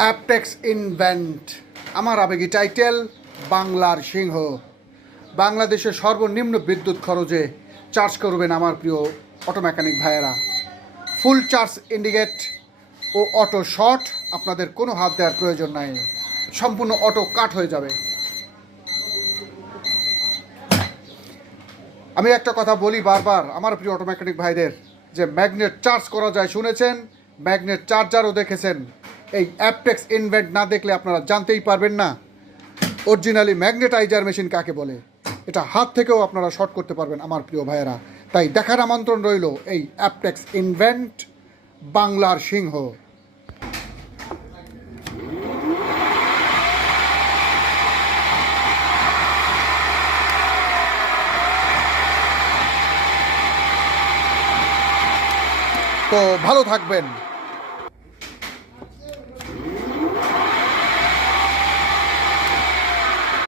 অ্যাপটেক্স invent, আমার আবেগী title বাংলার সিংহ। বাংলাদেশে সর্বনিম্ন বিদ্যুৎ খরচে চার্জ করবেন আমার প্রিয় অটো মেকানিক ভাইয়েরা। ফুল চার্জ ইন্ডিকেট ও অটো শর্ট, আপনাদের কোনো হাত দেওয়ার প্রয়োজন নাই, সম্পূর্ণ অটো কাট হয়ে যাবে। আমি একটা কথা বলি বারবার আমার প্রিয় অটো মেকানিক ভাইদের, যে ম্যাগনেট চার্জ করা যায় শুনেছেন, ম্যাগনেট চার্জারও দেখেছেন, এই অ্যাপটেক্স ইনভেন্ট না দেখলে আপনারা জানতেই পারবেন না অরিজিনালি ম্যাগনেটাইজার মেশিন কাকে বলে। এটা হাত থেকেও আপনারা শর্ট করতে পারবেন আমার প্রিয় ভাইয়েরা। তাই দেখার আমন্ত্রণ রইল এই অ্যাপটেক্স ইনভেন্ট বাংলার সিংহ। তো ভালো থাকবেন।